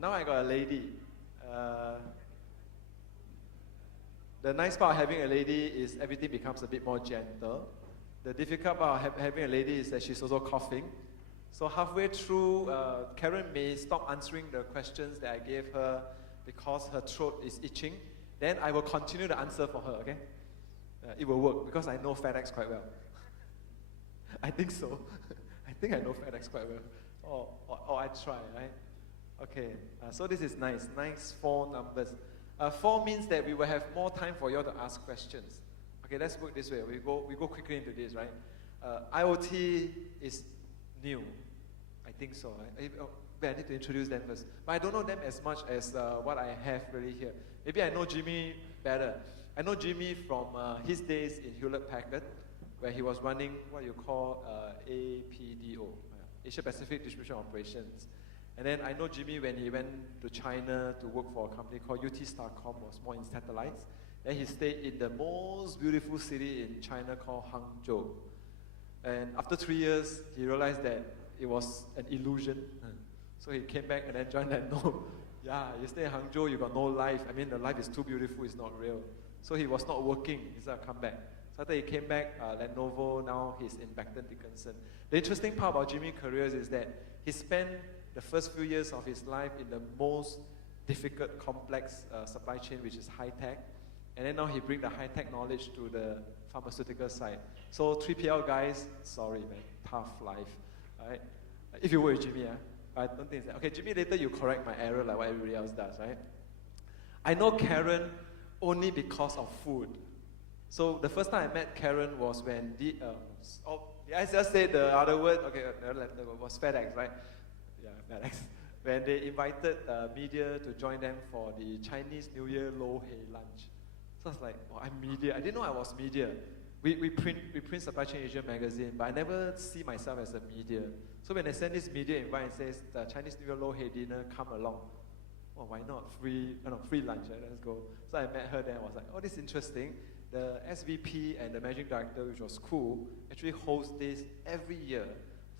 Now I got a lady. The nice part of having a lady is everything becomes a bit more gentle. The difficult part of having a lady is that she's also coughing. So halfway through, Karen may stop answering the questions that I gave her because her throat is itching. Then I will continue to answer for her, okay? It will work because I know FedEx quite well. I think so. I think I know FedEx quite well. Or I try, right? Okay, so this is nice. Nice 4 numbers. 4 means that we will have more time for you all to ask questions. Okay, let's work this way. We go quickly into this, right? IoT is new. I think so, right? I need to introduce them first. But I don't know them as much as what I have really here. Maybe I know Jimmy better. I know Jimmy from his days in Hewlett-Packard, where he was running what you call APDO, Asia Pacific Distribution Operations. And then I know Jimmy when he went to China to work for a company called UT Starcom, was more in satellites. Then he stayed in the most beautiful city in China called Hangzhou. And after 3 years, he realized that it was an illusion. So he came back and then joined Lenovo. Yeah, you stay in Hangzhou, you got no life. I mean, the life is too beautiful, it's not real. So he was not working, he said, come back. So after he came back, Lenovo, now he's in Becton Dickinson. The interesting part about Jimmy's career is that he spent the first few years of his life in the most difficult, complex supply chain, which is high-tech. And then now he brings the high-tech knowledge to the pharmaceutical side. So 3PL guys, sorry man, tough life. Right? If you work with Jimmy, I don't think it's that. Okay, Jimmy, later you correct my error like what everybody else does, right? I know Karen only because of food. So the first time I met Karen was when I just said the other word, okay, it was FedEx, right? Yeah, FedEx. When they invited media to join them for the Chinese New Year Lo Hei lunch. So I was like, oh, I'm media. I didn't know I was media. We print Supply Chain Asia magazine, but I never see myself as a media. So when they send this media invite and says the Chinese New Year Lo Hei dinner, come along. Oh, why not? Free lunch, right? Let's go. So I met her there and was like, oh, this is interesting. The SVP and the managing director, which was cool, actually host this every year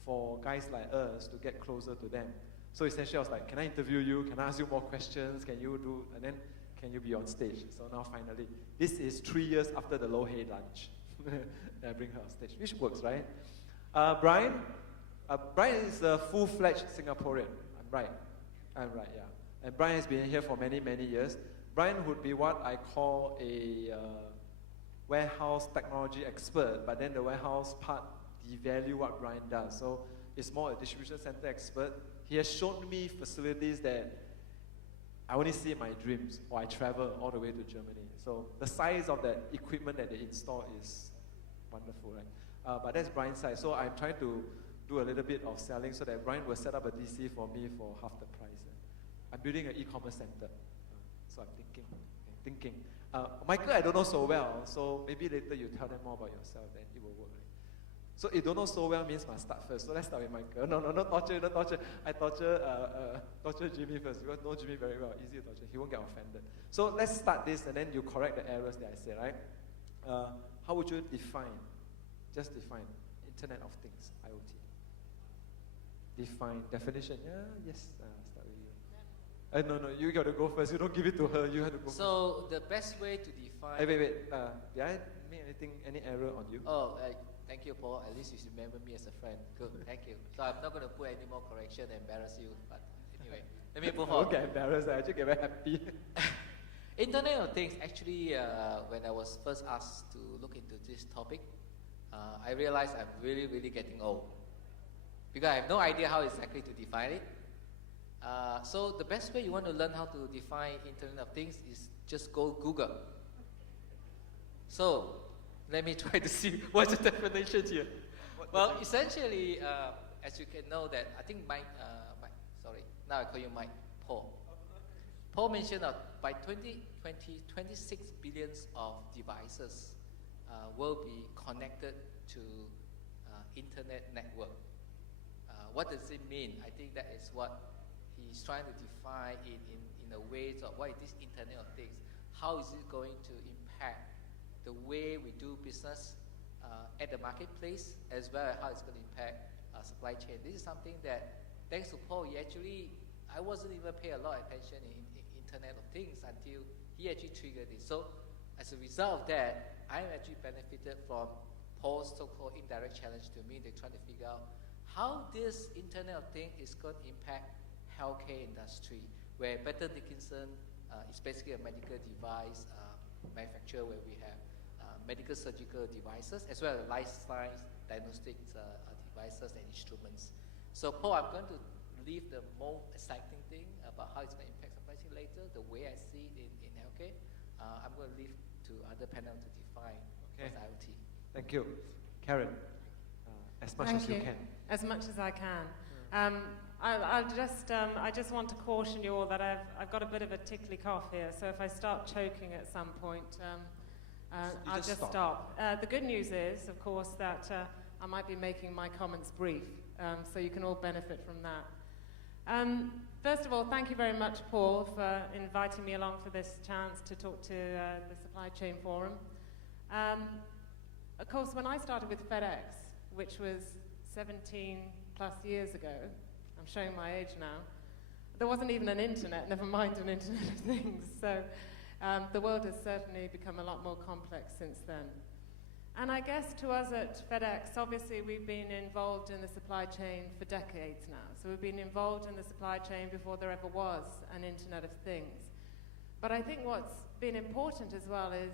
for guys like us to get closer to them. So essentially I was like, can I interview you? Can I ask you more questions? Can you do, and then can you be on stage? So now finally, this is 3 years after the Lo Hei lunch. I bring her on stage, which works, right? Brian? Brian is a full-fledged Singaporean. I'm right, yeah. And Brian has been here for many, many years. Brian would be what I call a warehouse technology expert, but then the warehouse part devalue what Brian does. So it's more a distribution center expert. He has shown me facilities that I only see in my dreams, or I travel all the way to Germany. So the size of the equipment that they install is wonderful, right? But that's Brian's side. So I'm trying to do a little bit of selling so that Brian will set up a DC for me for half the price. I'm building an e-commerce center. So I'm thinking. Michael, I don't know so well, so maybe later you tell them more about yourself, then it will work. Right? So you don't know so well means must start first. So let's start with Michael. No, not torture. I torture Jimmy first because I know Jimmy very well. Easy to torture. He won't get offended. So let's start this and then you correct the errors that I say, right? How would you define Internet of Things, IoT? Definition. Yeah, yes. Start with you. No, you got to go first. You don't give it to her. You have to go first. So the best way to define... Wait. Did I make any error on you? Oh, thank you, Paul. At least you remember me as a friend. Good, thank you. So I'm not going to put any more correction and embarrass you. But anyway, let me move on. Don't get embarrassed. I actually get very happy. Internet of Things, actually, when I was first asked to look into this topic, I realized I'm really, really getting old. Because I have no idea how exactly to define it. So the best way you want to learn how to define Internet of Things is just go Google. So let me try to see what's the definition here. Well, essentially, as you can know that, I think Mike, now I call you Mike, Paul. Paul mentioned that by 2020, 26 billions of devices will be connected to internet network. What does it mean? I think that is what he's trying to define in a way of what is this Internet of Things. How is it going to impact the way we do business at the marketplace, as well as how it's going to impact supply chain. This is something that, thanks to Paul, he actually I wasn't even pay a lot of attention in Internet of Things until he actually triggered it. So as a result of that, I'm actually benefited from Paul's so-called indirect challenge to me. They're trying to figure out how this Internet of Things is going to impact healthcare industry, where Becton Dickinson is basically a medical device manufacturer where we have medical surgical devices as well as life science diagnostic devices and instruments. So Paul, I'm going to leave the more exciting thing about how it's going to impact supply chain later, the way I see it in healthcare. I'm going to leave to other panel to define what's IoT. Thank you. Karen, as much as you can. As much as I can. I just want to caution you all that I've got a bit of a tickly cough here, so if I start choking at some point, I'll just stop. The good news is, of course, that I might be making my comments brief, so you can all benefit from that. First of all, thank you very much, Paul, for inviting me along for this chance to talk to the Supply Chain Forum. Of course, when I started with FedEx, which was 17 plus years ago, I'm showing my age now, there wasn't even an internet, never mind an Internet of Things. So the world has certainly become a lot more complex since then. And I guess to us at FedEx, obviously we've been involved in the supply chain for decades now. So we've been involved in the supply chain before there ever was an Internet of Things. But I think what's been important as well is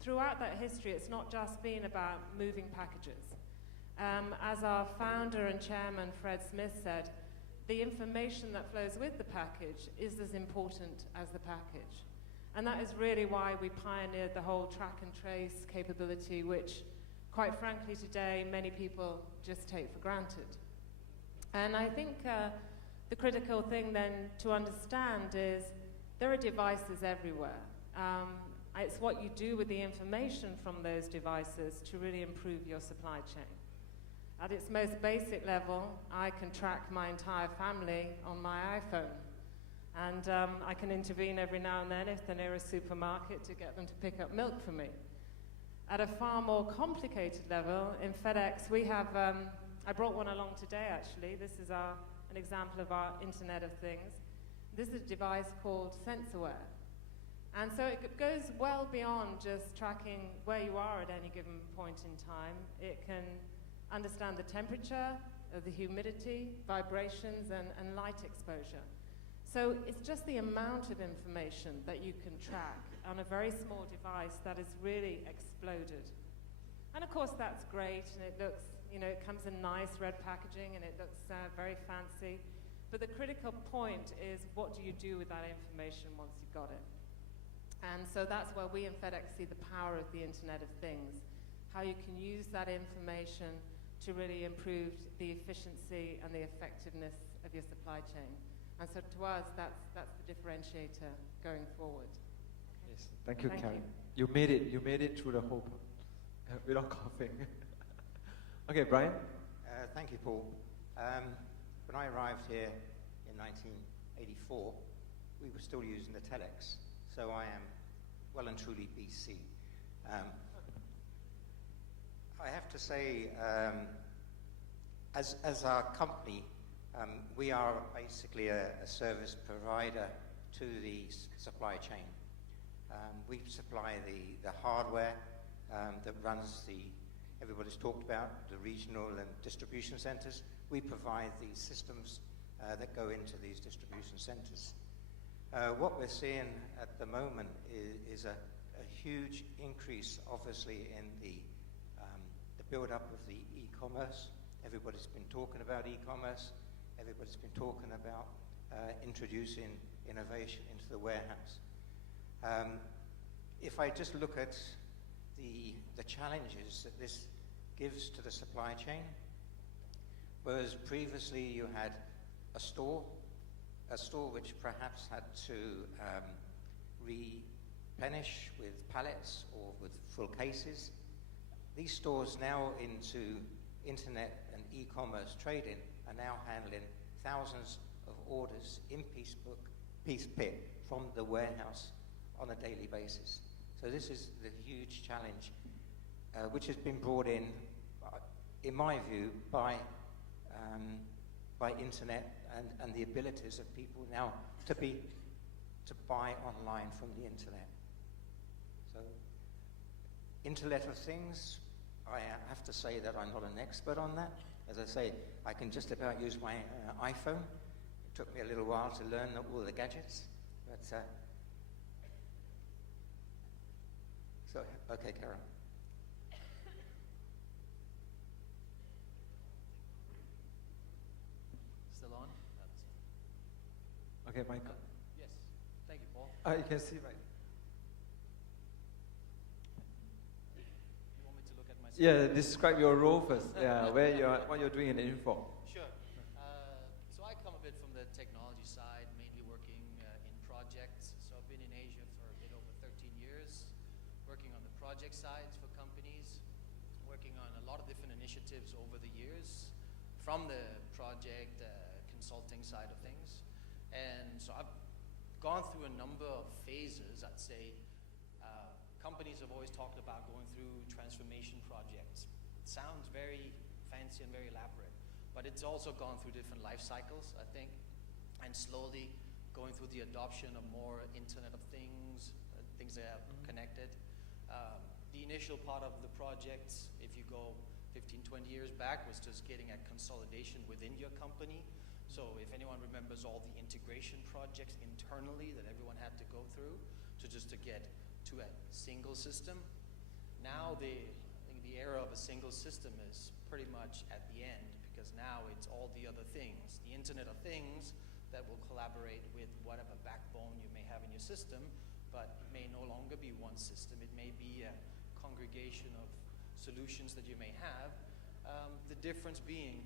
throughout that history, it's not just been about moving packages. As our founder and chairman, Fred Smith, said, the information that flows with the package is as important as the package. And that is really why we pioneered the whole track and trace capability, which, quite frankly, today many people just take for granted. And I think the critical thing then to understand is there are devices everywhere. It's what you do with the information from those devices to really improve your supply chain. At its most basic level, I can track my entire family on my iPhone. And I can intervene every now and then if they're near a supermarket to get them to pick up milk for me. At a far more complicated level, in FedEx, we have, I brought one along today actually. This is an example of our Internet of Things. This is a device called SensorWare. And so it goes well beyond just tracking where you are at any given point in time. It can understand the temperature, the humidity, vibrations, and light exposure. So it's just the amount of information that you can track on a very small device that has really exploded. And of course that's great, and it looks, it comes in nice red packaging and it looks very fancy. But the critical point is, what do you do with that information once you've got it? And so that's where we in FedEx see the power of the Internet of Things, how you can use that information to really improve the efficiency and the effectiveness of your supply chain. And so to us, that's the differentiator going forward. Yes, thank you, Karen. You made it through the whole without coughing. Okay, Brian. Thank you, Paul. When I arrived here in 1984, we were still using the telex, so I am well and truly BC. I have to say, as our company, we are basically a service provider to the supply chain. We supply the hardware that runs everybody's talked about, the regional and distribution centers. We provide the systems that go into these distribution centers. What we're seeing at the moment is a huge increase, obviously, in the build-up of the e-commerce. Everybody's been talking about e-commerce. Everybody's been talking about introducing innovation into the warehouse. If I just look at the challenges that this gives to the supply chain, whereas previously you had a store which perhaps had to replenish with pallets or with full cases. These stores now into internet and e-commerce trading are now handling thousands of orders in piece pick from the warehouse on a daily basis. So this is the huge challenge which has been brought in my view, by by internet and the abilities of people now to buy online from the internet. So, Internet of Things, I have to say that I'm not an expert on that. As I say, I can just about use my iPhone. It took me a little while to learn all the gadgets, but so okay, Karen. Still on? Okay, Michael. Yes. Thank you, Paul. You can see right. You want me to look at my Yeah, describe your role first. Yeah, where you are, what you're doing in Info. Sure. So I come a bit from the technology side, mainly working in projects. So I've been in Asia for a bit over 13 years, working on the project sides for companies, working on a lot of different initiatives over the years, from the project consulting side of things. And so I've gone through a number of phases, I'd say. Companies have always talked about going through transformation projects. It sounds very fancy and very elaborate, but it's also gone through different life cycles, I think, and slowly going through the adoption of more Internet of Things, things that are connected. The initial part of the projects, if you go 15, 20 years back, was just getting a consolidation within your company. So if anyone remembers all the integration projects internally that everyone had to go through to get to a single system, now I think the era of a single system is pretty much at the end, because now it's all the other things, the Internet of Things that will collaborate with whatever backbone you may have in your system, but it may no longer be one system. It may be a congregation of solutions that you may have. The difference being,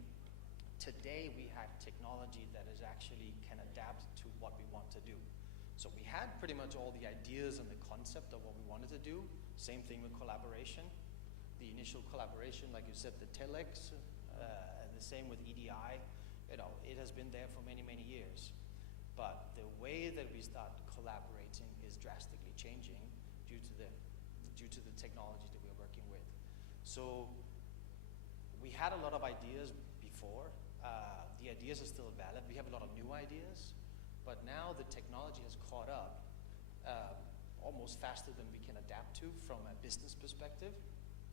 today we have technology that is actually can adapt to what we want to do. So we had pretty much all the ideas and the concept of what we wanted to do. Same thing with collaboration. The initial collaboration, like you said, the telex, and the same with EDI. It has been there for many, many years. But the way that we start collaborating is drastically changing due to the technology that we're working with. So we had a lot of ideas before. The ideas are still valid. We have a lot of new ideas, but now the technology has caught up almost faster than we can adapt to from a business perspective.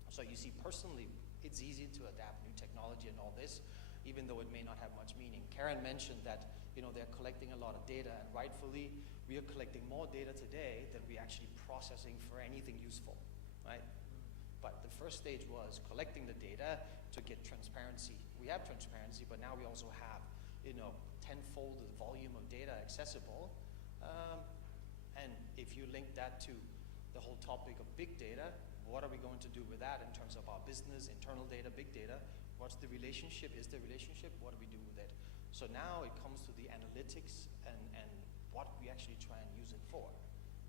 So you see, personally, it's easy to adapt new technology and all this, even though it may not have much meaning. Karen mentioned that they're collecting a lot of data, and rightfully, we are collecting more data today than we're actually processing for anything useful, right? But the first stage was collecting the data to get transparency. We have transparency, but now we also have, tenfold the volume of data accessible. And if you link that to the whole topic of big data, what are we going to do with that in terms of our business, internal data, big data? What's the relationship? Is there a relationship? What do we do with it? So now it comes to the analytics and what we actually try and use it for.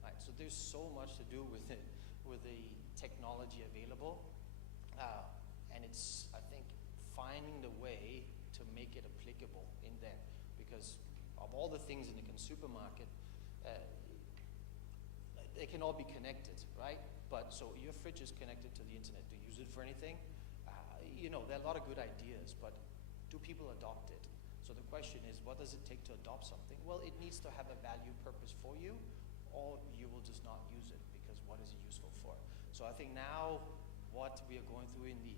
Right? So there's so much to do with it, with the technology available. And it's, I think, finding the way to make it applicable in there. Because of all the things in the consumer market, they can all be connected, right? But so your fridge is connected to the internet. Do you use it for anything? There are a lot of good ideas, but do people adopt it? So the question is, what does it take to adopt something? Well, it needs to have a value purpose for you, or you will just not use it, because what is it useful for? So I think now what we are going through in the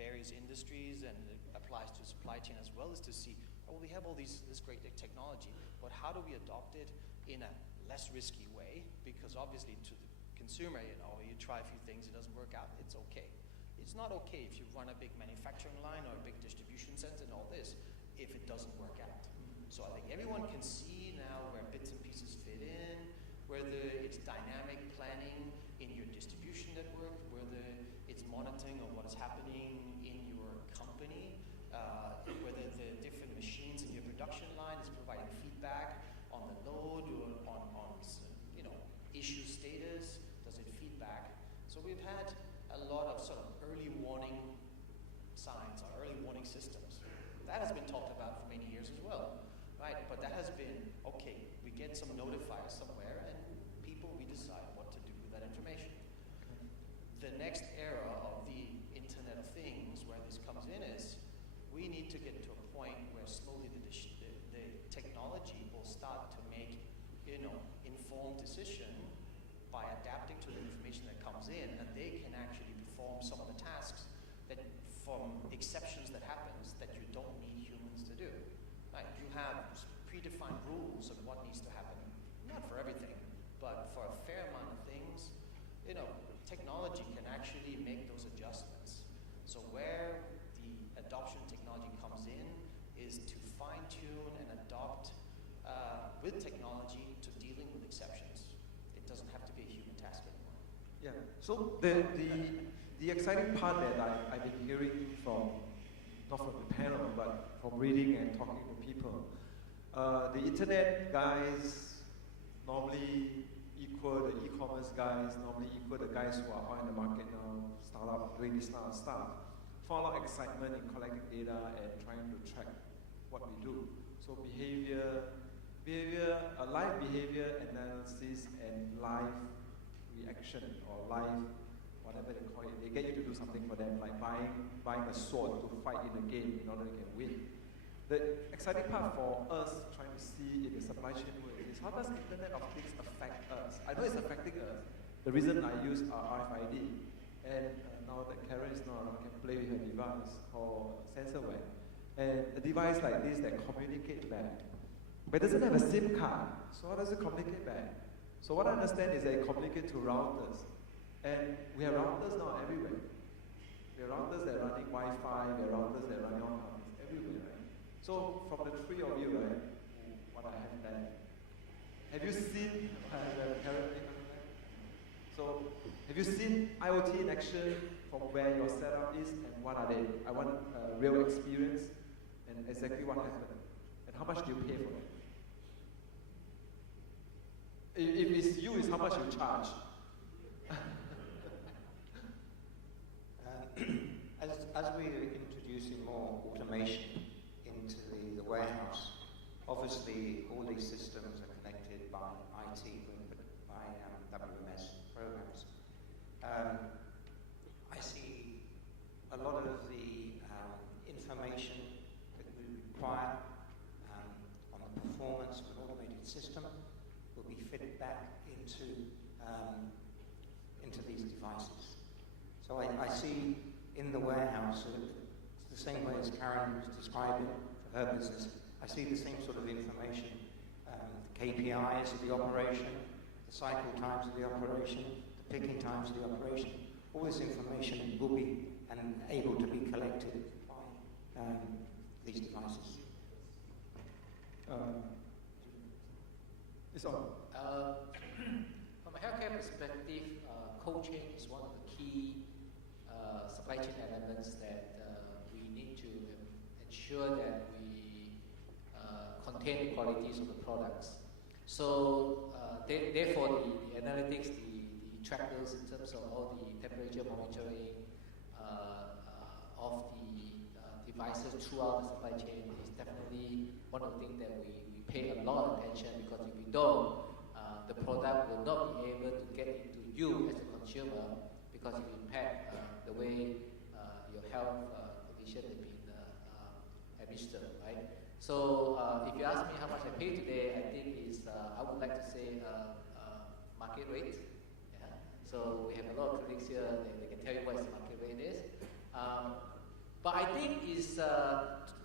various industries, and it applies to supply chain as well, is to see, well, we have all this great technology, but how do we adopt it in a less risky way? Because obviously to the consumer, you try a few things, it doesn't work out, it's okay. It's not okay if you run a big manufacturing line or a big distribution center and all this, if it doesn't work out. So I think everyone can see now where bits and pieces fit in, whether it's dynamic planning in your distribution network, whether it's monitoring of what is happening in your company, whether the different machines in your production line is providing feedback on the load or on issue status, does it feedback? So we've had a lot of sort of early warning signs or early warning systems. That has been talked about for many years as well, right? But that has been, okay, we get some notifiers somewhere and we decide what to do with that information. The next era of the Internet of Things, where this comes in, is we need to get to a point where slowly informed decision by adapting to the information that comes in, and they can actually perform some of the tasks that, from exceptions that happens, that you don't need humans to do. Right? You have predefined rules of what needs to happen, not for everything, but for a fair amount of things. Technology can actually make those adjustments. So where the adoption technology comes in is to fine-tune and adopt with technology to dealing with exceptions. It doesn't have to be a human task anymore. Yeah. So the exciting part that I've been hearing from, not from the panel, but from reading and talking to people, the internet guys normally equal the e-commerce guys, normally equal the guys who are out in the market now, startup, doing this kind of stuff. Found a lot of excitement in collecting data and trying to track what we do. So live behavior analysis and live reaction, or live, whatever they call it. They get you to do something for them, like buying a sword to fight in a game in order to get win. The exciting part for us trying to see if the supply chain works is how does Internet of Things affect us? I know it's affecting us. The reason I use RFID, and now that Karen is not around, I can play with her device called SensorWare. And a device like this that communicates back, but it doesn't have a SIM card. So how does it communicate back? So what I understand is that it communicates to routers. And we have routers now everywhere. We have routers that are running Wi-Fi, we have routers that are running all kinds everywhere, right? So from the three of you, right, what I have done, have you seen, so have you seen IoT in action from where your setup is and what are they? I want a real experience and exactly what happened. And how much do you pay for it? If it's you, it's how much you charge. As we're introducing more automation into the warehouse, obviously all these systems are connected by IT, by WMS programs. I see a lot of the information that we require on the performance of an automated system will be fed back into these devices. So I see in the warehouse, the same way as Karen was describing for her business, I see the same sort of information, the KPIs of the operation, the cycle times of the operation, the picking times of the operation. All this information will be able to be collected by these devices. It's on. From a healthcare perspective, cold chain is one of the key supply chain elements that we need to ensure that we contain the qualities of the products. So therefore the analytics, the trackers in terms of all the temperature monitoring of the devices throughout the supply chain is definitely one of the things that we pay a lot of attention, because if we don't, the product will not be able to get into you as a consumer, because it will impact the way your health condition has been administered, right? So if you ask me how much I pay today, I think is I would like to say market rate. Yeah. So we have a lot of colleagues here; they can tell you what the market rate is. But I think is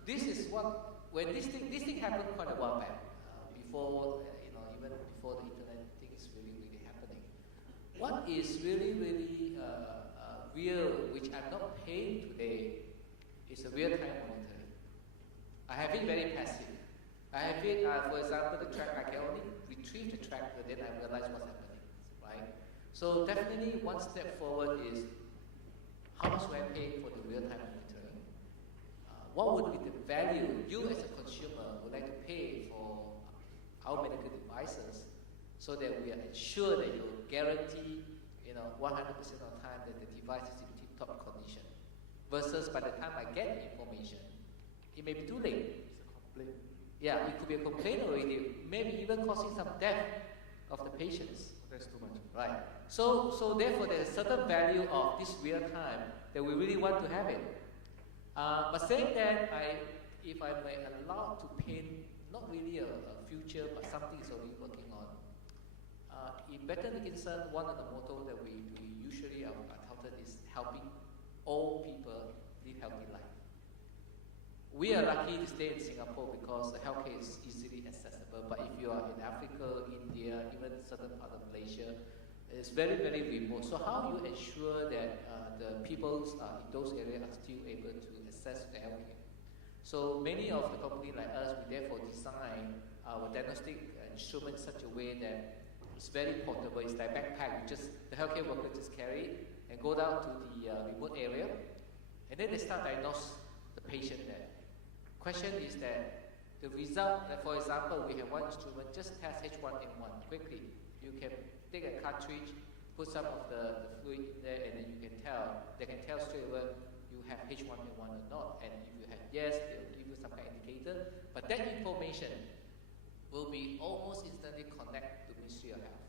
this is what when this thing happened quite a while back, before even before the internet thing is really happening. What is really real, which I'm not paying today, is a real-time monitoring. I have it very passive. I have it, for example, the track. I can only retrieve the track, but then I realize what's happening, right? So definitely one step forward is how much do I pay for the real-time monitoring? What would be the value you as a consumer would like to pay for our medical devices, so that we are ensured that you guarantee 100% of the time that the device is in tip-top condition, versus by the time I get the information, it may be too late. It's a complaint. Yeah, it could be a complaint already, maybe even causing some death of the patients. That's too much. Right. So therefore, there's a certain value of this real time that we really want to have it. But saying that, if I may allow to paint not really a future, but something is already working on. In Better Dickinson, one of the mottos that we usually are touted is helping all people live healthy life. We are lucky to stay in Singapore because the healthcare is easily accessible. But if you are in Africa, India, even certain part of Malaysia, it's very, very remote. So how do you ensure that the people in those areas are still able to access the healthcare? So many of the companies like us, we therefore design our diagnostic instrument in such a way that it's very portable. It's like backpack. The healthcare worker just carry it and go down to the remote area, and then they start diagnose the patient there. Question is that the result, like for example, we have one instrument, just test H1N1 quickly. You can take a cartridge, put some of the fluid in there, and then they can tell straight away you have H1N1 or not. And if you have yes, they will give you some kind of indicator. But that information will be almost instantly connected to Ministry of Health.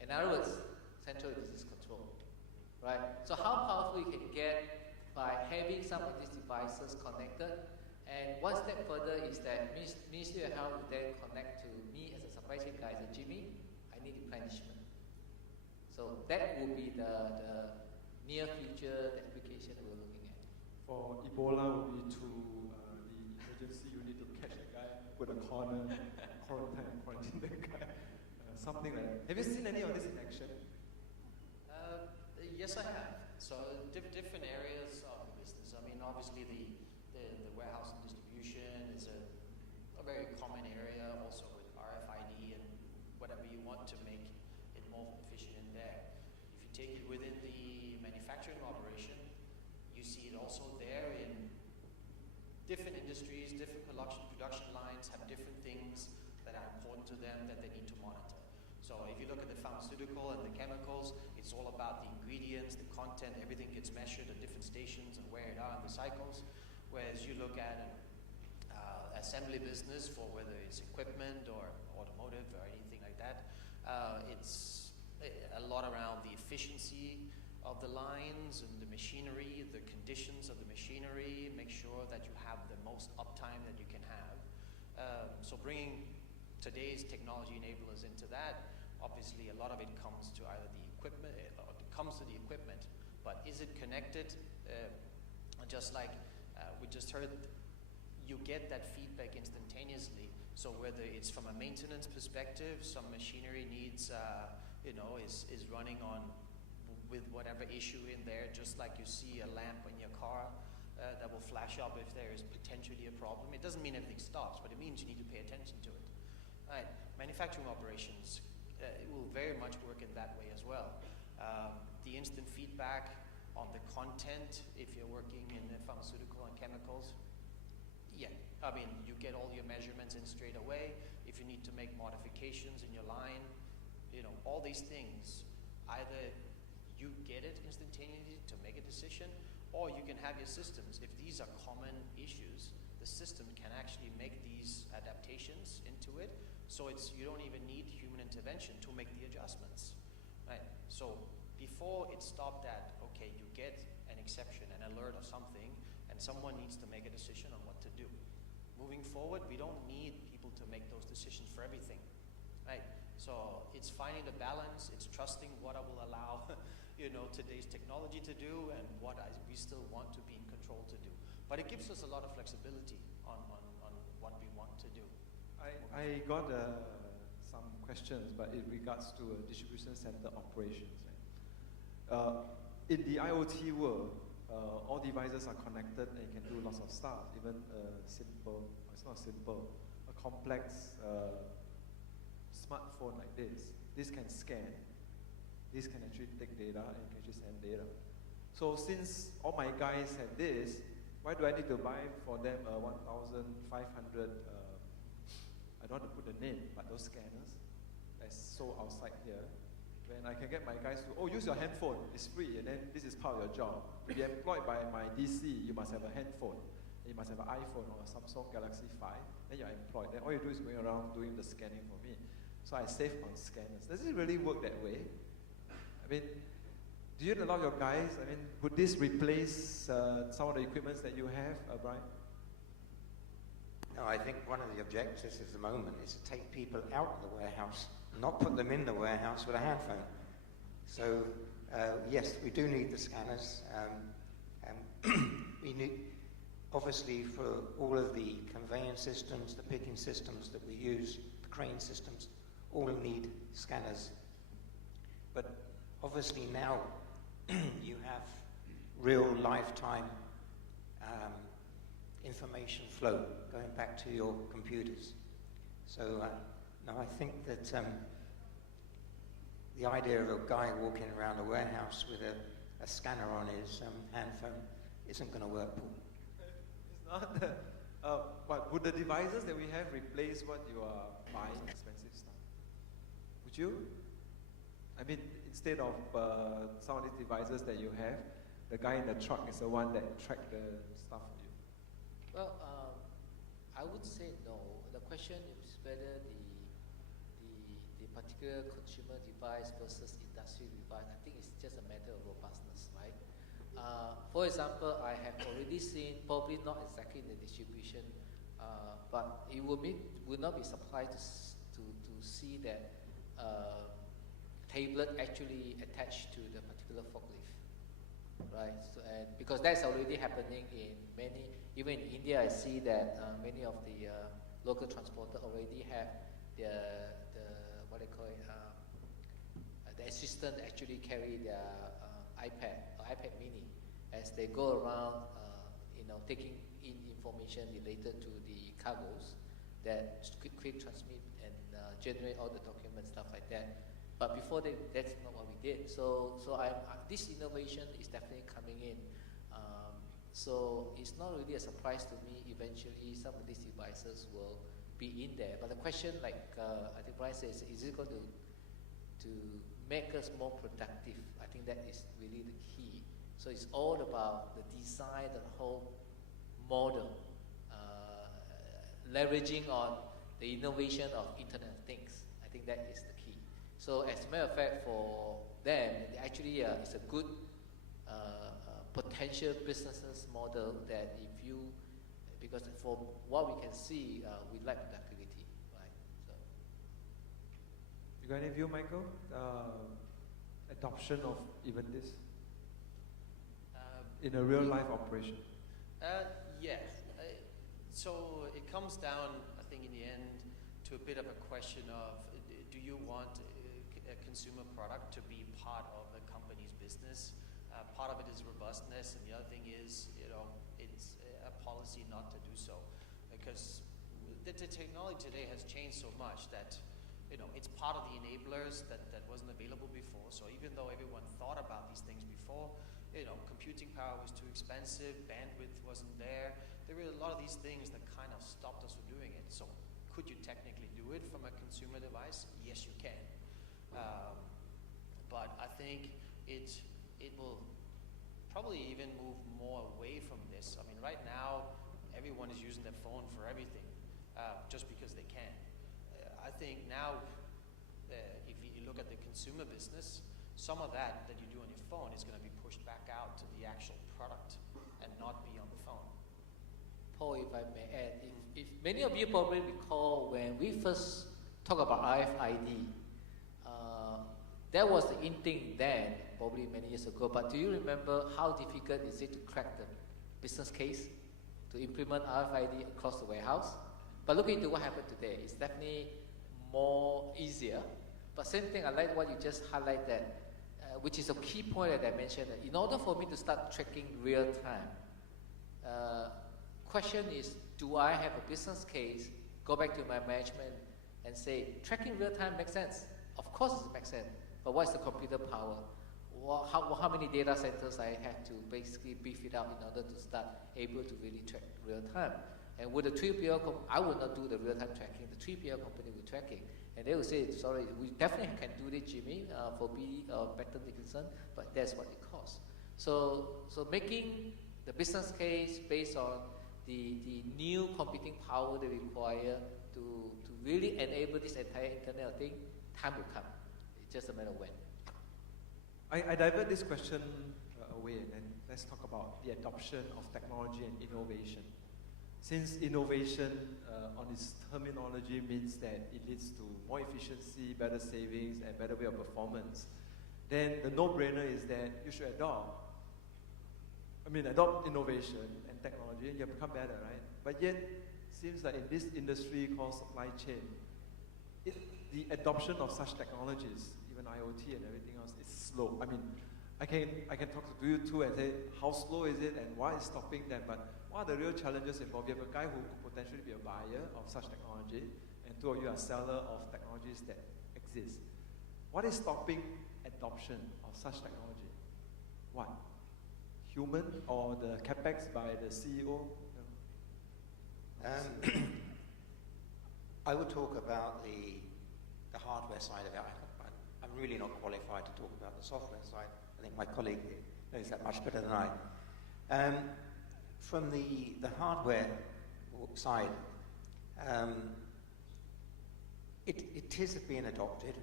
In other words, Central Disease Control. Right? So how powerful you can get by having some of these devices connected. And one step further is that Ministry of Health will then connect to me as a supply chain guy, say, Jimmy, I need replenishment. So that will be the near future application we're looking at. For Ebola, will be to the emergency unit to catch the guy, put a corner, quarantine the guy, something like that. Have you seen any of this in action? Yes, I have. So different areas of the business. I mean, obviously the warehouse and distribution is a very common area, also with RFID and whatever you want to make it more efficient in there. If you take it within the manufacturing operation, you see it also there in different industries, different production lines have different things that are important to them that they need to monitor. So if you look at the pharmaceutical and the chemicals, it's all about the ingredients, the content, everything gets measured at different stations and where it are in the cycles. Whereas you look at assembly business for whether it's equipment or automotive or anything like that, it's a lot around the efficiency of the lines and the machinery, the conditions of the machinery, make sure that you have the most uptime that you can have. So bringing today's technology enablers into that, obviously a lot of it comes to either the equipment, but is it connected? Just like we just heard, you get that feedback instantaneously. So whether it's from a maintenance perspective, some machinery needs, is running on with whatever issue in there, just like you see a lamp in your car that will flash up if there is potentially a problem. It doesn't mean everything stops, but it means you need to pay attention to it. Right. Manufacturing operations it will very much work in that way as well. The instant feedback on the content, if you're working in the pharmaceutical and chemicals, yeah, I mean, you get all your measurements in straight away. If you need to make modifications in your line, all these things, either you get it instantaneously to make a decision, or you can have your systems. If these are common issues, the system can actually make these adaptations into it, so you don't even need human intervention to make the adjustments, right? So before it stopped at, okay, you get an exception, an alert of something, and someone needs to make a decision on what to do. Moving forward, we don't need people to make those decisions for everything, right? So it's finding the balance, it's trusting what I will allow today's technology to do and what we still want to be in control to do. But it gives us a lot of flexibility on what we want to do. I got some questions, but in regards to distribution center operations. Right? In the IoT world, all devices are connected and you can do lots of stuff, even simple, it's not simple, a complex smartphone like this. This can scan, this can actually take data and can actually send data. So since all my guys have this, why do I need to buy for them 1,500, I don't want to put the name, but those scanners that's sold outside here, when I can get my guys to, use your handphone, it's free, and then this is part of your job. To be employed by my DC, you must have a handphone, you must have an iPhone or a Samsung Galaxy 5, then you're employed. Then all you do is going around doing the scanning for me. So I save on scanners. Does it really work that way? I mean, do you allow your guys, would this replace some of the equipments that you have, Brian? No, I think one of the objectives at the moment is to take people out of the warehouse, not put them in the warehouse with a hand phone. So, yes, we do need the scanners. We need, obviously, for all of the conveyance systems, the picking systems that we use, the crane systems, all need scanners. But obviously now you have real lifetime information flow going back to your computers. So no, I think that the idea of a guy walking around a warehouse with a scanner on his hand phone isn't going to work, Paul. It's not. But would the devices that we have replace what you are buying expensive stuff? Would you? I mean, instead of some of these devices that you have, the guy in the truck is the one that track the stuff for you. Well, I would say no. The question is whether the particular consumer device versus industrial device. I think it's just a matter of robustness, right? For example, I have already seen, probably not exactly in the distribution, but it will not be surprised to see that tablet actually attached to the particular forklift, right? So, and because that's already happening in many, even in India, I see that many of the local transporters already have the what they call it, the assistant actually carry their iPad or iPad mini as they go around, taking in information related to the cargoes that quick transmit and generate all the documents, stuff like that. But before that's not what we did. So this innovation is definitely coming in. So it's not really a surprise to me. Eventually, some of these devices will be in there. But the question, like I think Brian says, is it going to make us more productive? I think that is really the key. So it's all about the design, the whole model, leveraging on the innovation of Internet of Things. I think that is the key. So as a matter of fact, for them, actually it's a good potential business model that because from what we can see, we like productivity, right? So. You got any view, Michael? Adoption of even this in a real life operation? Yeah. So it comes down, I think, in the end, to a bit of a question of, do you want a consumer product to be part of a company's business? Part of it is robustness, and the other thing is, it's a policy not to do so, because the technology today has changed so much that, it's part of the enablers that wasn't available before. So even though everyone thought about these things before, computing power was too expensive, bandwidth wasn't there. There were a lot of these things that kind of stopped us from doing it. So could you technically do it from a consumer device? Yes, you can. But I think it will probably even move more away from this. I mean, right now, everyone is using their phone for everything, just because they can. I think now, if you look at the consumer business, some of that you do on your phone is going to be pushed back out to the actual product and not be on the phone. Paul, if I may add, if many of you probably recall when we first talked about RFID, that was the in thing then, probably many years ago, but do you remember how difficult is it to crack the business case to implement RFID across the warehouse? But look into what happened today. It's definitely more easier. But same thing, I like what you just highlighted, that, which is a key point that I mentioned. That in order for me to start tracking real time, question is, do I have a business case, go back to my management and say, tracking real time makes sense? Of course it makes sense, but what's the computer power? How many data centers I have to basically beef it up in order to start able to really track real time? And with the 3PL, I would not do the real time tracking, the 3PL company will track it. And they will say, sorry, we definitely can do this, Jimmy, for Becton Dickinson, but that's what it costs. So making the business case based on the new computing power they require to really enable this entire Internet of Things, time will come. It's just a matter of when. I divert this question away and then let's talk about the adoption of technology and innovation. since innovation on its terminology means that it leads to more efficiency, better savings, and better way of performance, then the no-brainer is that you should adopt innovation and technology, and you become better, right? But yet, seems like in this industry called supply chain, the adoption of such technologies, even IOT and everything else, is slow. I mean, I can talk to you too and say, how slow is it and why is stopping them? But what are the real challenges involved? You have a guy who could potentially be a buyer of such technology, and two of you are seller of technologies that exist. What is stopping adoption of such technology? What? Human or the capex by the CEO? I would talk about the hardware side of it. I'm really not qualified to talk about the software side. I think my colleague knows that much better than I. From the hardware side, it is being adopted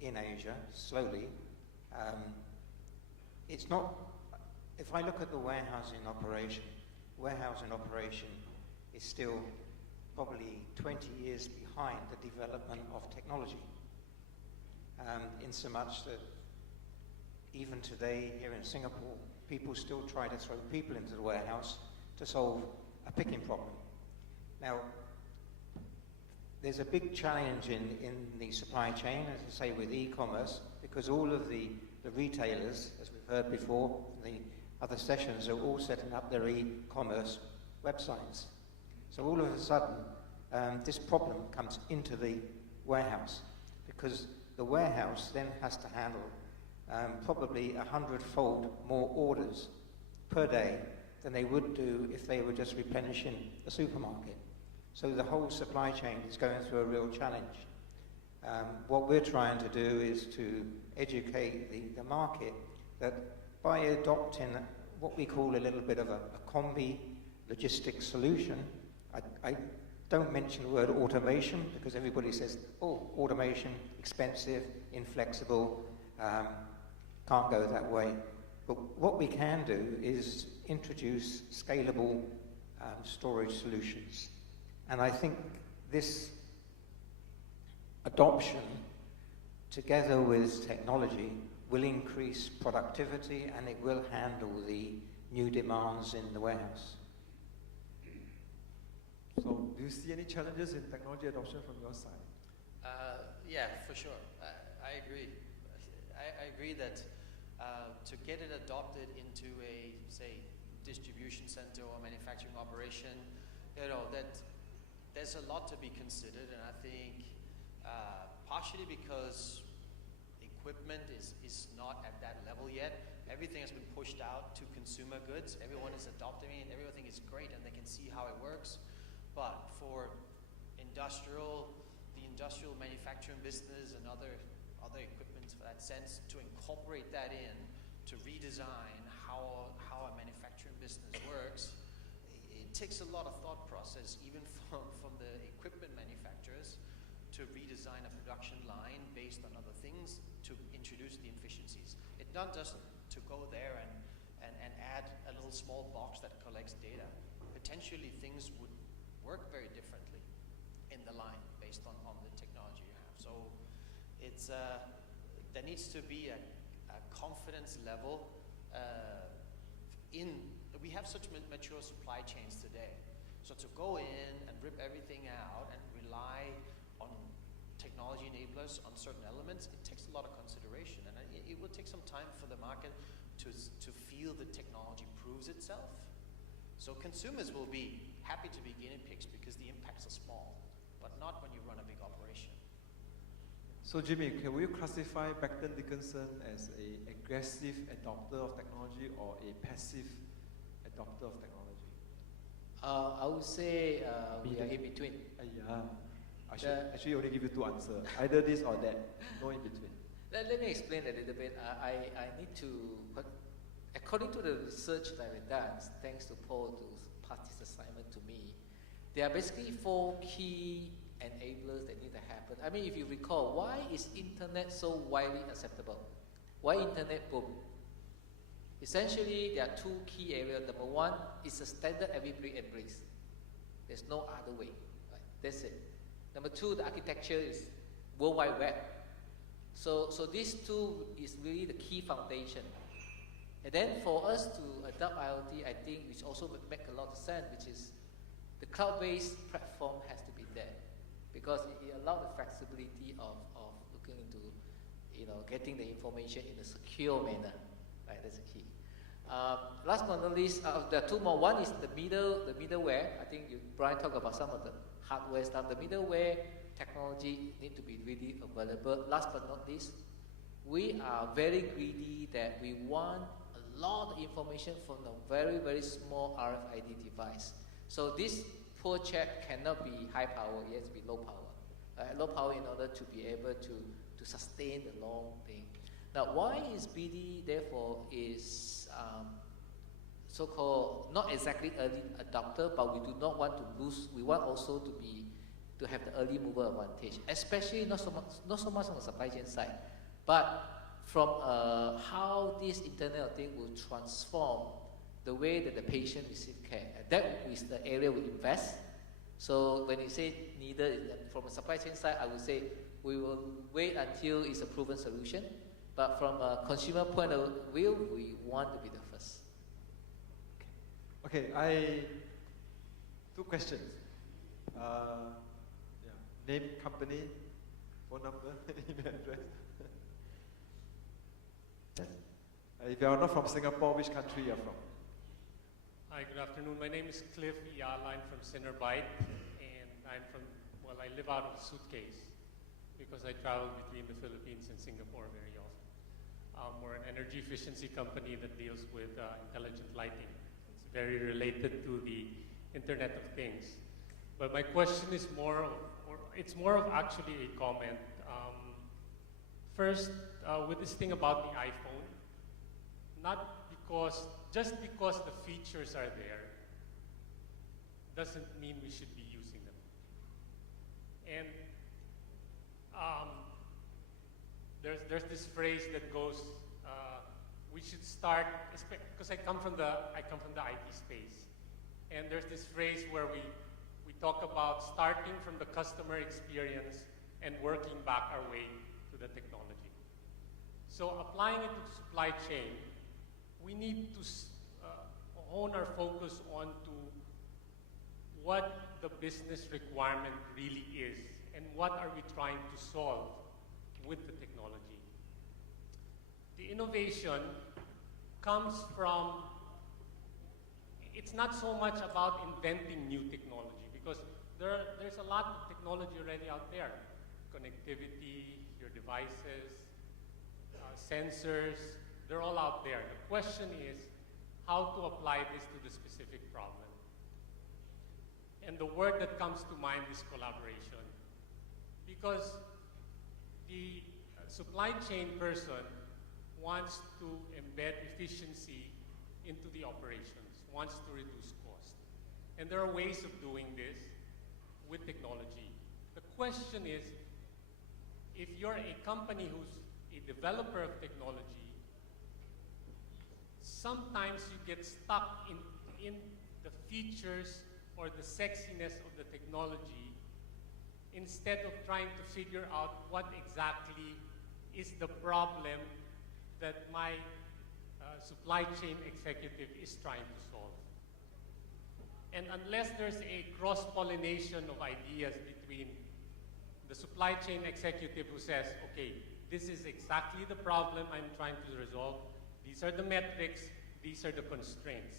in Asia slowly. It's not. If I look at the warehousing operation is still probably 20 years behind the development of technology. In so much that even today here in Singapore, people still try to throw people into the warehouse to solve a picking problem. Now, there's a big challenge in the supply chain, as I say, with e-commerce, because all of the retailers, as we've heard before, the other sessions, are all setting up their e-commerce websites. So all of a sudden, this problem comes into the warehouse, because the warehouse then has to handle probably 100-fold more orders per day than they would do if they were just replenishing the supermarket. So the whole supply chain is going through a real challenge. What we're trying to do is to educate the market that by adopting what we call a little bit of a combi logistics solution, I don't mention the word automation because everybody says, oh, automation, expensive, inflexible, can't go that way. But what we can do is introduce scalable storage solutions. And I think this adoption, together with technology, will increase productivity and it will handle the new demands in the warehouse. So, do you see any challenges in technology adoption from your side? Yeah, for sure. I agree. I agree that to get it adopted into a, say, distribution center or manufacturing operation, that there's a lot to be considered, and I think partially because equipment is not at that level yet. Everything has been pushed out to consumer goods. Everyone is adopting it. Everything is great, and they can see how it works. But for the industrial manufacturing business and other equipment for that sense, to incorporate that in, to redesign how a manufacturing business works, it takes a lot of thought process, even from the equipment manufacturers, to redesign a production line based on other things to introduce the efficiencies. It's not just to go there and add a little small box that collects data. Potentially things would work very differently in the line based on the technology you have. So it's there needs to be a confidence level we have such mature supply chains today. So to go in and rip everything out and rely on technology enablers on certain elements, it takes a lot of consideration, and it will take some time for the market to feel the technology proves itself. So consumers will be happy to be guinea pigs because the impacts are small, but not when you run a big operation. So Jimmy, can we classify Becton Dickinson as an aggressive adopter of technology or a passive adopter of technology? I would say we are in between. I should actually only give you two answers. Either this or that. No in between. Let me explain a little bit. I need to, according to the research that we've done, thanks to Paul to pass this assignment to me, there are basically 4 key enablers that need to happen. I mean, if you recall, why is internet so widely acceptable? Why internet boom? Essentially, there are 2 key areas. Number one is a standard everybody embrace. There's no other way. Right? That's it. Number two, the architecture is World Wide Web. So these two is really the key foundation. And then for us to adopt IoT, I think which also would make a lot of sense, which is the cloud-based platform has to be there, because it allows the flexibility of looking into, getting the information in a secure manner. Right, that's the key. Last but not least, there are two more. One is the middleware. I think Brian talked about some of the hardware stuff. The middleware technology need to be really available. Last but not least, we are very greedy that we want a lot of information from a very, very small RFID device. So this poor chap cannot be high power, it has to be low power. Low power in order to be able to sustain the long thing. Now, why is BD, therefore, is so-called not exactly early adopter, but we do not want to lose, we want also to have the early mover advantage, especially not so much on the supply chain side, but from how this Internet of Things will transform the way that the patient receives care. And that is the area we invest. So when you say needed, from a supply chain side, I would say we will wait until it's a proven solution. But from a consumer point of view, we want to be the first. Okay, two questions. Name, company, phone number, email address. If you are not from Singapore, which country you are from? Hi, good afternoon. My name is Cliff Yala. I'm from Cinderbite, and I live out of a suitcase because I travel between the Philippines and Singapore very often. We're an energy efficiency company that deals with intelligent lighting. It's very related to the Internet of Things. But my question is it's more of actually a comment. First, with this thing about the iPhone, just because the features are there, doesn't mean we should be using them. And there's this phrase that goes, we should start, because I come from the IT space, and there's this phrase where we talk about starting from the customer experience and working back our way to the technology. So applying it to supply chain, we need to hone our focus on to what the business requirement really is and what are we trying to solve with the technology. The innovation comes from, it's not so much about inventing new technology, because there's a lot of technology already out there. Connectivity, your devices, sensors, they're all out there. The question is how to apply this to the specific problem. And the word that comes to mind is collaboration. Because the supply chain person wants to embed efficiency into the operations, wants to reduce cost. And there are ways of doing this with technology. The question is, if you're a company who's a developer of technology, sometimes you get stuck in the features or the sexiness of the technology instead of trying to figure out what exactly is the problem that my supply chain executive is trying to solve. And unless there's a cross-pollination of ideas between the supply chain executive who says, okay, this is exactly the problem I'm trying to resolve, these are the metrics, these are the constraints.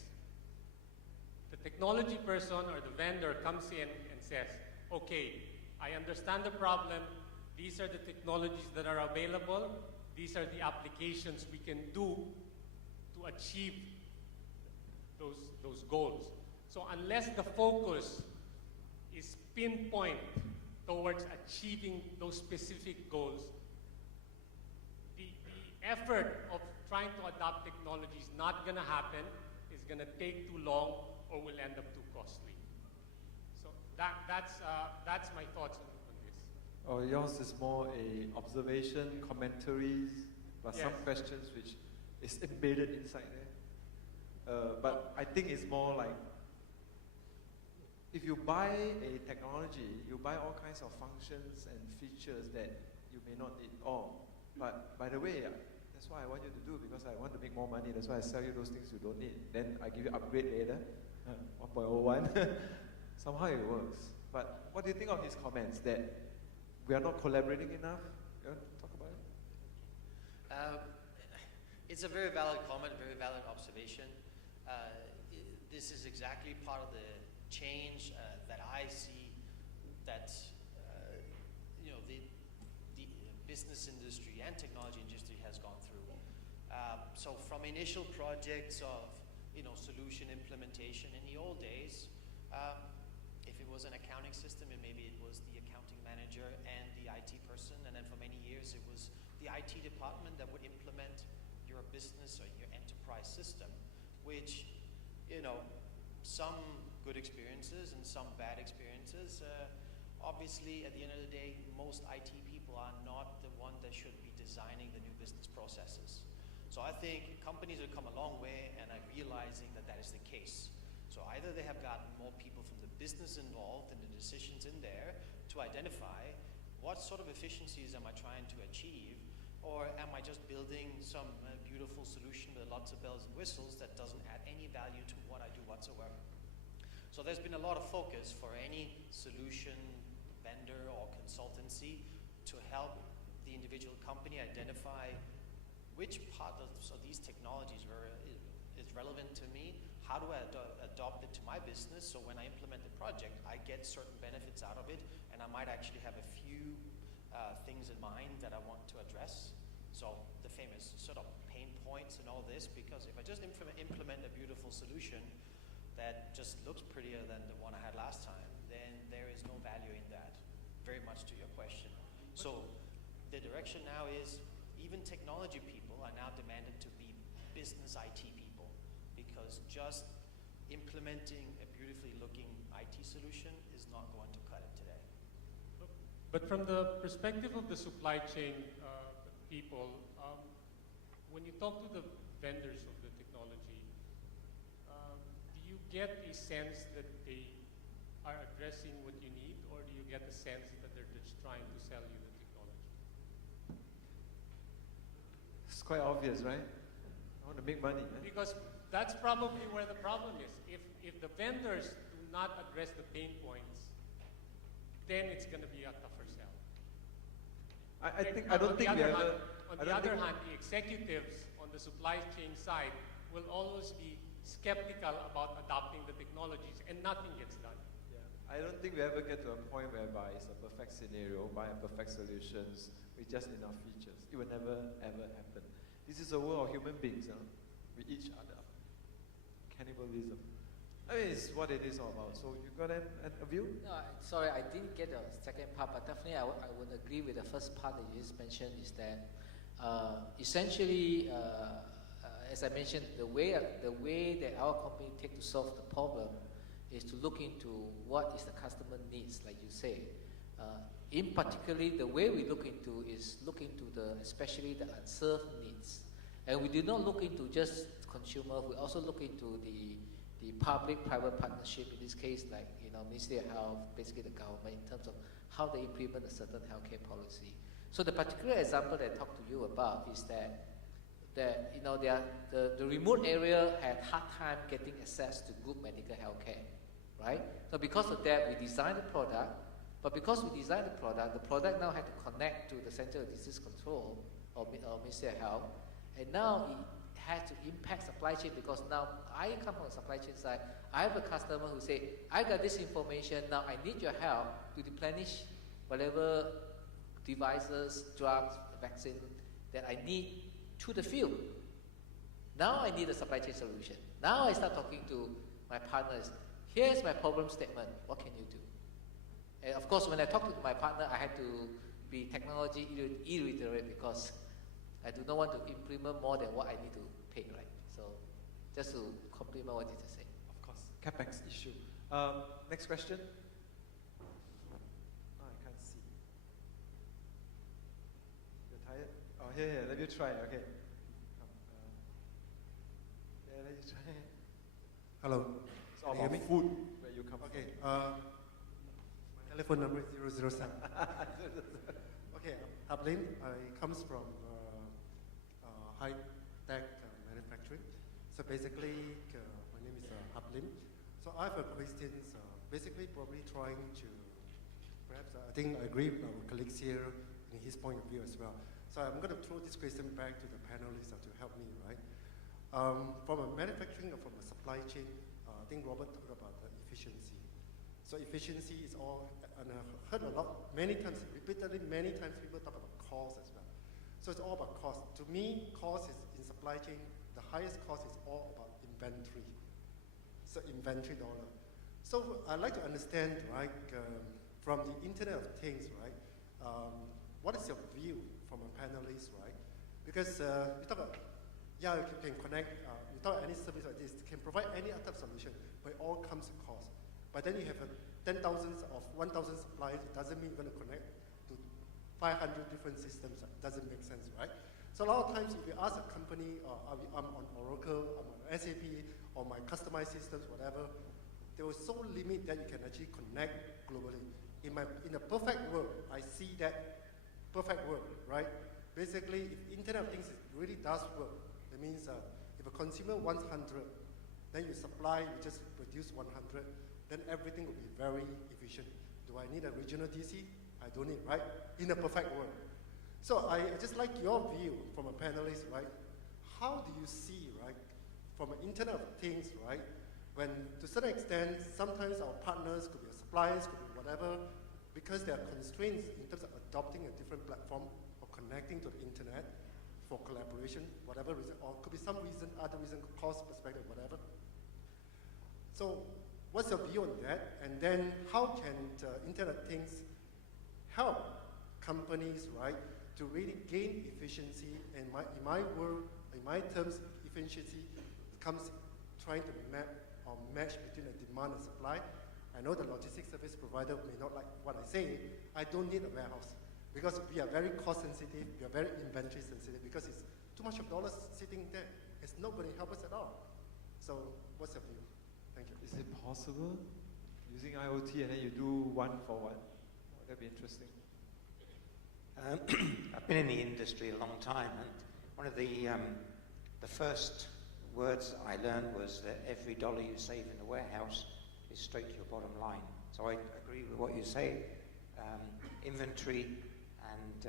The technology person or the vendor comes in and says, okay, I understand the problem, these are the technologies that are available, these are the applications we can do to achieve those goals. So unless the focus is pinpoint towards achieving those specific goals, the effort of trying to adopt technology is not going to happen, it's going to take too long, or will end up too costly. So that's my thoughts on this. Oh, yours is more a observation, commentaries, but Yes. some questions which is embedded inside there. But I think it's more like if you buy a technology, you buy all kinds of functions and features that you may not need all. But by the way, that's what I want you to do because I want to make more money. That's why I sell you those things you don't need. Then I give you upgrade later, 1.01. Somehow it works. But what do you think of these comments that we are not collaborating enough? You want to talk about it? It's a very valid comment, very valid observation. This is exactly part of the change that I see that the business industry and technology industry has gone through. So from initial projects of solution implementation in the old days, if it was an accounting system, and maybe it was the accounting manager and the IT person, and then for many years it was the IT department that would implement your business or your enterprise system, which some good experiences and some bad experiences. Obviously, at the end of the day, most IT people are not the one that should be designing the new business processes. So I think companies have come a long way and are realizing that that is the case. So either they have gotten more people from the business involved in the decisions in there to identify what sort of efficiencies am I trying to achieve, or am I just building some beautiful solution with lots of bells and whistles that doesn't add any value to what I do whatsoever? So there's been a lot of focus for any solution vendor or consultancy to help the individual company identify which part of these technologies is relevant to me. How do I adopt it to my business so when I implement the project, I get certain benefits out of it, and I might actually have a few things in mind that I want to address. So the famous sort of pain points and all this, because if I just implement a beautiful solution that just looks prettier than the one I had last time, then there is no value in that, very much to your question. So the direction now is even technology people are now demanded to be business IT people, because just implementing a beautifully looking IT solution is not going to cut it today. But from the perspective of the supply chain people, when you talk to the vendors of the technology, do you get a sense that they are addressing what you need, or do you get a sense that they're just trying to sell you the technology? It's quite obvious, right? I want to make money. Because that's probably where the problem is. If the vendors do not address the pain points, then it's going to be a tougher sell. I don't think we ever. On the other hand, the executives on the supply chain side will always be skeptical about adopting the technologies, and nothing gets done. Yeah. I don't think we ever get to a point whereby it's a perfect scenario, buy a perfect solutions with just enough features. It will never ever happen. This is a world of human beings, with each other. Cannibalism. I mean, it's what it is all about. So you got a view? No, sorry, I didn't get the second part, but definitely I would agree with the first part that you just mentioned, is that essentially, as I mentioned, the way that our company take to solve the problem is to look into what is the customer needs, like you say. In particularly, the way we look into especially the unserved needs. And we do not look into just consumer, we also look into the public-private partnership, in this case, like, Ministry of Health, basically the government, in terms of how they implement a certain healthcare policy. So the particular example that I talked to you about is that the remote area had hard time getting access to good medical healthcare, right? So because of that, we designed the product, but because we designed the product now had to connect to the Center of Disease Control or Ministry of Health, and now it had to impact supply chain, because now I come from the supply chain side. I have a customer who say, I got this information, now I need your help to replenish whatever devices, drugs, vaccine that I need to the field. Now I need a supply chain solution. Now I start talking to my partners. Here's my problem statement. What can you do? And of course, when I talk to my partner, I had to be technology illiterate, because I do not want to implement more than what I need to pay, right? So just to complement what you just said. Of course, CapEx issue. Next question. Oh, I can't see. You're tired? Oh, here, let me try. Okay. Yeah, let me try. Hello. It's all Can you about hear me? food, where you you come Okay, my telephone number is 007. Okay, I'm Hablin. I comes from high-tech manufacturing. So basically, my name is Hablin. So I have a question, basically probably trying to, perhaps I think I agree with our colleagues here in his point of view as well. So I'm going to throw this question back to the panelists to help me, right? From a manufacturing or from a supply chain, I think Robert talked about the efficiency. So efficiency is all, and I've heard a lot, many times, repeatedly, many times people talk about cost as well. So it's all about cost. To me, cost is in supply chain, the highest cost is all about inventory. So inventory dollar. So I'd like to understand, right, from the Internet of Things, right, what is your view from a panelist, right? Because you talk about, yeah, you can connect, you talk about any service like this, can provide any other solution, but it all comes to cost. But then you have 10,000 of 1,000 suppliers, it doesn't mean you're going to connect to 500 different systems. It doesn't make sense, right? So a lot of times if you ask a company, I'm on Oracle, I'm on SAP, or my customized systems, whatever, they will so limit that you can actually connect globally. In a perfect world, I see that perfect world, right? Basically, if Internet of Things really does work, that means if a consumer wants 100, then you supply, you just produce 100, then everything will be very efficient. Do I need a regional DC? I don't need, right? In a perfect world. So I just like your view from a panelist, right? How do you see, right, from an Internet of Things, right, when to a certain extent, sometimes our partners could be our suppliers, could be whatever, because there are constraints in terms of adopting a different platform or connecting to the internet for collaboration, whatever reason, or could be some reason, other reason, cost perspective, whatever. So what's your view on that? And then how can Internet of Things help companies, right, to really gain efficiency? And in my world, in my terms, efficiency comes trying to map or match between the demand and supply. I know the logistics service provider may not like what I say. I don't need a warehouse because we are very cost sensitive, we are very inventory sensitive because it's too much of dollars sitting there. It's not going to help us at all. So what's your view? Thank you. Is it possible using IoT and then you do one for one? That'd be interesting. I've been in the industry a long time, and one of the first words I learned was that every dollar you save in the warehouse is straight to your bottom line. So I agree with what you say. Inventory and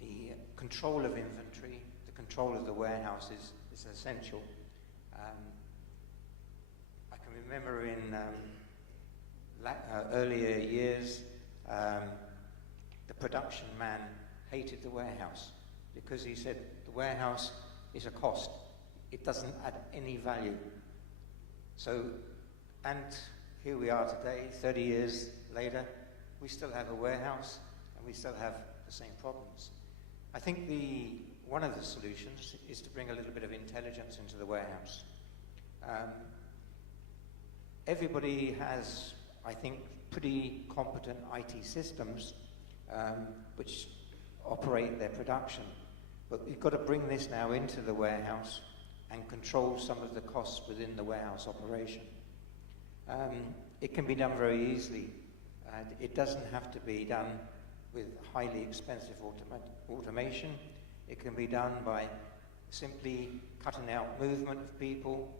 the control of inventory, the control of the warehouse is essential. I can remember in earlier years, the production man hated the warehouse because he said the warehouse is a cost. It doesn't add any value. So, and here we are today, 30 years later, we still have a warehouse and we still have the same problems. I think one of the solutions is to bring a little bit of intelligence into the warehouse. Everybody has, I think, pretty competent IT systems which operate their production. But we've got to bring this now into the warehouse and control some of the costs within the warehouse operation. It can be done very easily. It doesn't have to be done with highly expensive automation. It can be done by simply cutting out movement of people,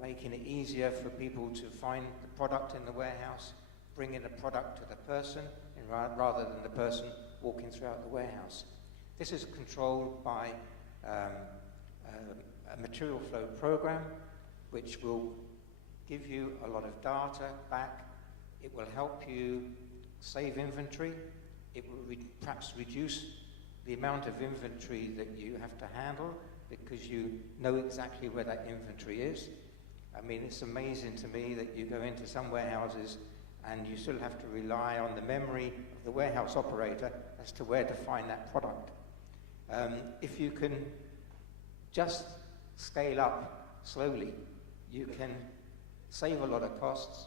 making it easier for people to find the product in the warehouse, bringing the product to the person rather than the person walking throughout the warehouse. This is controlled by a material flow program which will give you a lot of data back. It will help you save inventory. It will perhaps reduce the amount of inventory that you have to handle because you know exactly where that inventory is. I mean, it's amazing to me that you go into some warehouses and you still have to rely on the memory of the warehouse operator as to where to find that product. If you can just scale up slowly, you can save a lot of costs,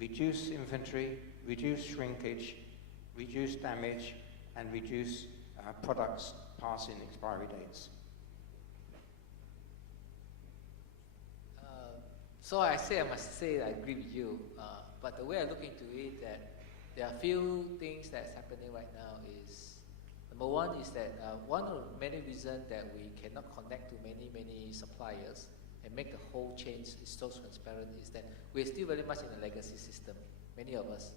reduce inventory, reduce shrinkage, reduce damage, and reduce products passing expiry dates. So I must say, I agree with you. But the way I look into it, that there are few things that's happening right now is, number one is that one of the many reasons that we cannot connect to many suppliers and make the whole chain so transparent is that we're still very much in a legacy system. Many of us,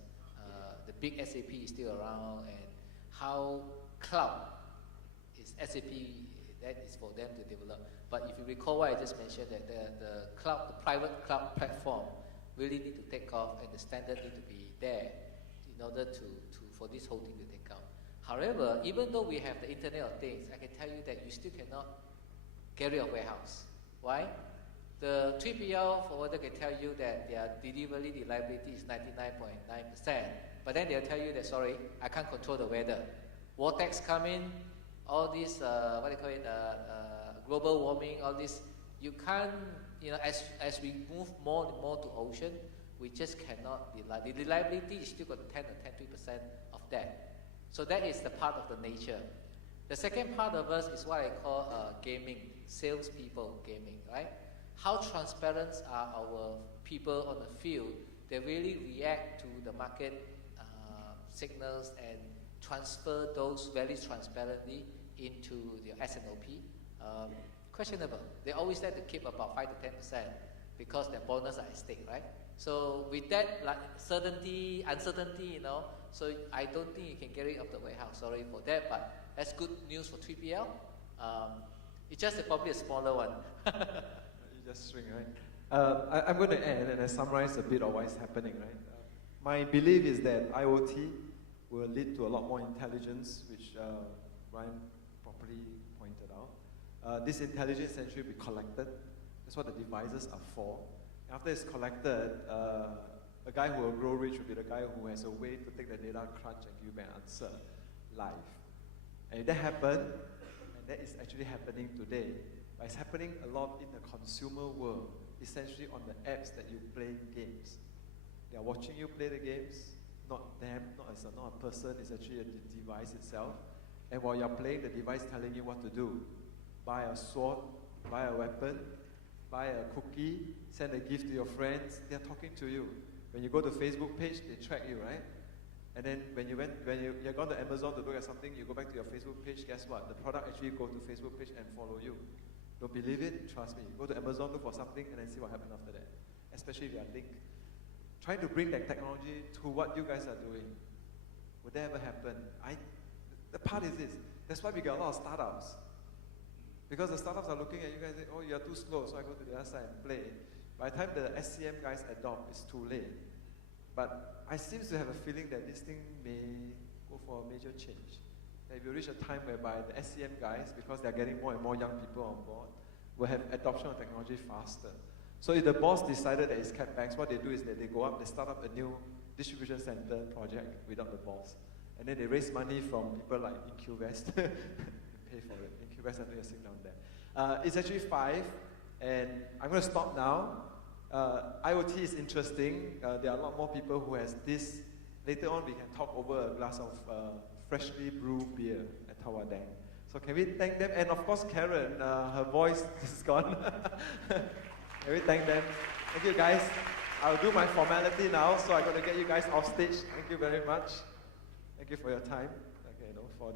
the big SAP is still around, and how cloud is SAP, that is for them to develop. But if you recall what I just mentioned, that the private cloud platform really need to take off, and the standard need to be there in order for this whole thing to take off. However, even though we have the Internet of Things, I can tell you that you still cannot get rid of warehouse. Why? The 3PL forwarder can tell you that their delivery reliability is 99.9%, but then they'll tell you that, sorry, I can't control the weather. Vortex come in, all this, what do you call it, global warming, all this, you can't, as we move more and more to ocean, we just cannot rely. The reliability is still got 10 or 10% of that. So that is the part of the nature. The second part of us is what I call gaming, salespeople gaming, right? How transparent are our people on the field? They really react to the market signals and transfer those very transparently into the S&OP. Questionable. They always like to keep about 5 to 10% because their bonus are at stake, right? So with that uncertainty, so I don't think you can get rid of the warehouse. Sorry for that, but that's good news for 3PL. It's just probably a smaller one. You just swing, right? I'm going to end and I summarize a bit of what is happening, right? My belief is that IoT will lead to a lot more intelligence, which Ryan properly pointed out. This intelligence essentially will be collected. That's what the devices are for. After it's collected, a guy who will grow rich will be the guy who has a way to take the data crunch and give an answer live. And if that happened, and that is actually happening today, but it's happening a lot in the consumer world, essentially on the apps that you play games. They are watching you play the games, not them, not a person, it's actually a device itself. And while you're playing, the device telling you what to do. Buy a sword, buy a weapon, buy a cookie, send a gift to your friends, they're talking to you. When you go to Facebook page, they track you, right? And then when you're gone to Amazon to look at something, you go back to your Facebook page, guess what? The product actually go to Facebook page and follow you. Don't believe it? Trust me. Go to Amazon, look for something, and then see what happens after that. Especially if you are linked. Trying to bring that technology to what you guys are doing. Would that ever happen? The part is this. That's why we get a lot of startups. Because the startups are looking at you guys and say, oh, you're too slow, so I go to the other side and play. By the time the SCM guys adopt, it's too late. But I seem to have a feeling that this thing may go for a major change. That if you reach a time whereby the SCM guys, because they're getting more and more young people on board, will have adoption of technology faster. So if the boss decided that it's CapEx, what they do is that they go up, they start up a new distribution center project without the boss. And then they raise money from people like InQvest, pay for it. InQvest, I think you're sitting down there. It's actually 5, and I'm going to stop now. IoT is interesting. There are a lot more people who has this. Later on, we can talk over a glass of freshly brewed beer at Tawadang. So can we thank them? And of course, Karen, her voice is gone. Can we thank them? Thank you, guys. I'll do my formality now, so I'm going to get you guys off stage. Thank you very much. Thank you for your time.